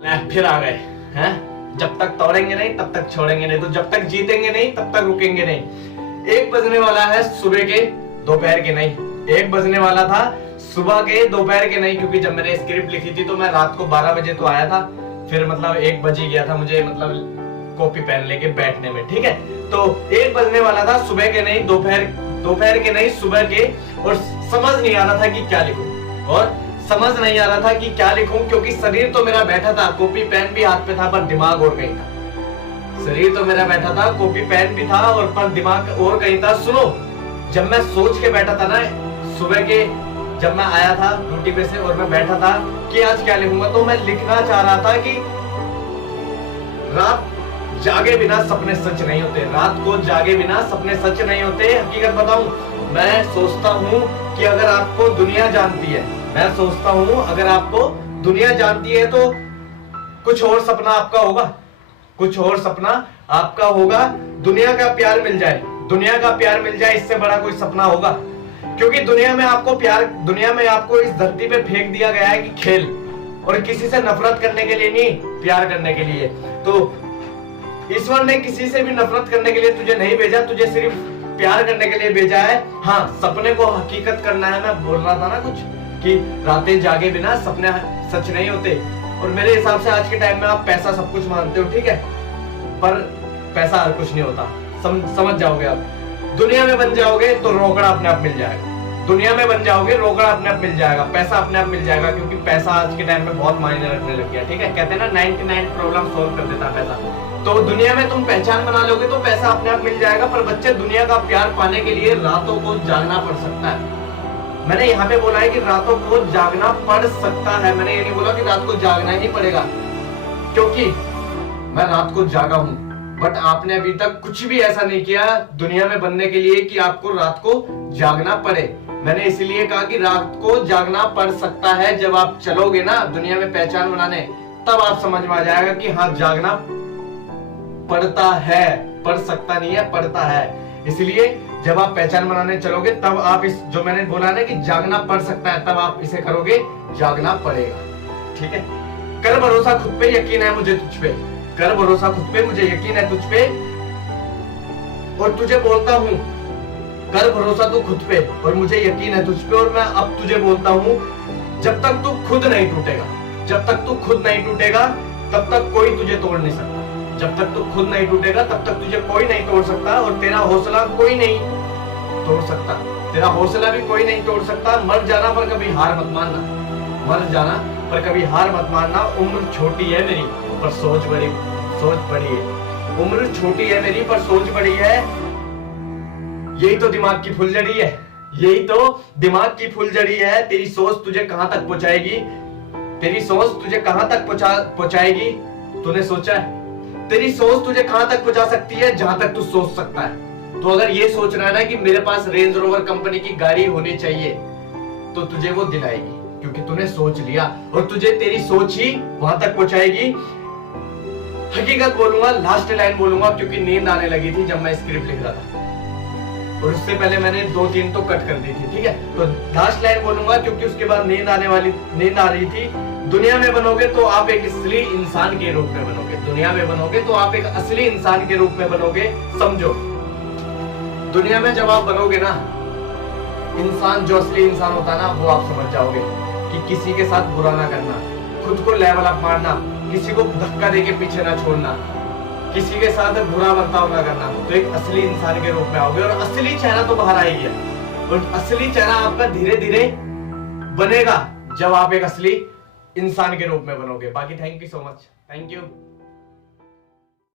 फिर आ गए हैं। जब तक तोड़ेंगे नहीं तब तक छोड़ेंगे नहीं, तो जब तक जीतेंगे नहीं तब तक रुकेंगे नहीं। 1 बजने वाला है सुबह के, दोपहर के नहीं। 1 बजने वाला था सुबह के, दोपहर के नहीं, क्योंकि जब मैंने स्क्रिप्ट लिखी थी तो मैं रात को 12 बजे तो आया था, फिर मतलब 1 बज ही गया था मुझे मतलब कॉपी पेन लेके बैठने में। ठीक है, तो 1 बजने वाला था सुबह के नहीं, दोपहर के नहीं, सुबह के। और समझ नहीं आ रहा था कि क्या लिखूं, और समझ नहीं आ रहा था कि क्या लिखूं, क्योंकि शरीर तो मेरा बैठा था, कॉपी पेन भी हाथ पे था, पर दिमाग और कहीं था। शरीर तो मेरा बैठा था, कॉपी पेन भी था, और पर दिमाग और कहीं था। सुनो, जब मैं सोच के बैठा था ना सुबह के, जब मैं आया था ड्यूटी पे से और मैं बैठा था कि आज क्या लिखूंगा, तो मैं लिखना चाह रहा था कि रात जागे बिना सपने सच नहीं होते, रात को जागे बिना सपने सच नहीं होते। हकीकत बताऊं, मैं सोचता हूं कि अगर आपको दुनिया जानती है, मैं सोचता हूं अगर आपको दुनिया जानती है तो कुछ और सपना आपका होगा, कुछ और सपना आपका होगा। दुनिया का प्यार मिल जाए, दुनिया का प्यार मिल जाए, इससे बड़ा कोई सपना होगा। क्योंकि दुनिया में आपको प्यार, दुनिया में आपको इस धरती पे फेंक दिया गया है कि खेल, और किसी से नफरत करने के लिए नहीं, प्यार करने के लिए। तो ईश्वर ने किसी से भी नफरत करने के लिए तुझे नहीं भेजा, तुझे सिर्फ प्यार करने के लिए भेजा है। हाँ, सपने को हकीकत करना है। मैं बोल रहा था ना कुछ कि रातें जागे बिना सपने सच नहीं होते, और मेरे हिसाब से आज के टाइम में आप पैसा सब कुछ मानते हो, ठीक है, पर पैसा हर कुछ नहीं होता। समझ जाओगे आप। दुनिया में बन जाओगे तो रोकड़ा अपने आप मिल जाएगा, दुनिया में बन जाओगे रोकड़ा अपने आप मिल जाएगा, पैसा अपने आप मिल जाएगा, क्योंकि पैसा आज के टाइम में बहुत मायने रखने लग गया। ठीक है, कहते हैं ना 99 प्रॉब्लम सॉल्व कर देता पैसा। तो दुनिया में तुम पहचान बना लोगे तो पैसा अपने आप मिल जाएगा, पर बच्चे दुनिया का प्यार पाने के लिए रातों को जागना पड़ सकता है। मैंने यहाँ पे बोला है कि रातों को जागना पड़ सकता है, मैंने ये नहीं बोला कि रात को जागना ही नहीं पड़ेगा, क्योंकि मैं रात को जागा हूं। बट आपने अभी तक कुछ भी ऐसा नहीं किया दुनिया में बनने के लिए कि आपको रात को जागना पड़े। मैंने इसलिए कहा कि रात को जागना पड़ सकता है। जब आप चलोगे ना दुनिया में पहचान बनाने, तब आप समझ में आ जाएगा कि हाँ, जागना पड़ता है, पड़ सकता नहीं है, पड़ता है। इसलिए जब आप पहचान बनाने चलोगे तब आप इस, जो मैंने बोला ना कि जागना पड़ सकता है, तब आप इसे करोगे, जागना पड़ेगा। ठीक है, कर भरोसा खुद पे, यकीन है मुझे तुझ पे, कर भरोसा खुद पे, मुझे यकीन है तुझ पे, और तुझे बोलता हूं कर भरोसा तू खुद पे, और मुझे यकीन है तुझ पे। और मैं अब तुझे बोलता हूं, जब तक तू खुद नहीं टूटेगा, जब तक तू खुद नहीं टूटेगा तब तक कोई तुझे तोड़ नहीं सकता। जब तक तू खुद नहीं टूटेगा तब तक तुझे कोई नहीं तोड़ सकता, और तेरा हौसला कोई नहीं तोड़ सकता, तेरा हौसला भी कोई नहीं तोड़ सकता। मर जाना पर कभी हार मत मानना, मर जाना पर कभी हार मत मानना। उम्र छोटी है मेरी पर सोच बड़ी है, उम्र छोटी है मेरी पर सोच बड़ी है। यही तो दिमाग की फुलझड़ी है, यही तो दिमाग की फुलझड़ी है। तेरी सोच तुझे कहां तक पहुंचाएगी, तेरी सोच तुझे कहां तक पहुंचाएगी, तूने सोचा है? तेरी सोच तुझे कहां तक पहुंचा सकती है, जहां तक तू सोच सकता है। तो अगर ये सोच रहा है ना कि मेरे पास रेंज रोवर कंपनी की गाड़ी होनी चाहिए, तो तुझे वो दिलाएगी, क्योंकि तूने सोच लिया, और तुझे तेरी सोच ही वहां तक पहुंचाएगी। हकीकत बोलूंगा, लास्ट लाइन बोलूंगा, क्योंकि नींद आने लगी थी जब मैं स्क्रिप्ट लिख रहा था, और उससे पहले मैंने 2-3 तो कट कर दी थी। ठीक है, तो लास्ट लाइन बोलूंगा क्योंकि उसके बाद नींद आ रही थी। दुनिया में बनोगे तो आप एक असली इंसान के रूप में बनोगे, दुनिया में बनोगे तो आप एक असली इंसान के रूप में बनोगे। समझो, दुनिया में जब आप बनोगे ना, इंसान जो असली इंसान होता है ना, वो आप समझ जाओगे कि किसी के साथ बुरा ना करना, खुद को लेवल अप मारना, किसी को धक्का देके पीछे ना छोड़ना, किसी के साथ बुरा बर्ताव ना करना, तो एक असली इंसान के रूप में आओगे, और असली चेहरा तो बाहर आएगी, और असली चेहरा आपका धीरे धीरे बनेगा जब आप एक असली इंसान के रूप में बनोगे। बाकी thank you so much, thank you.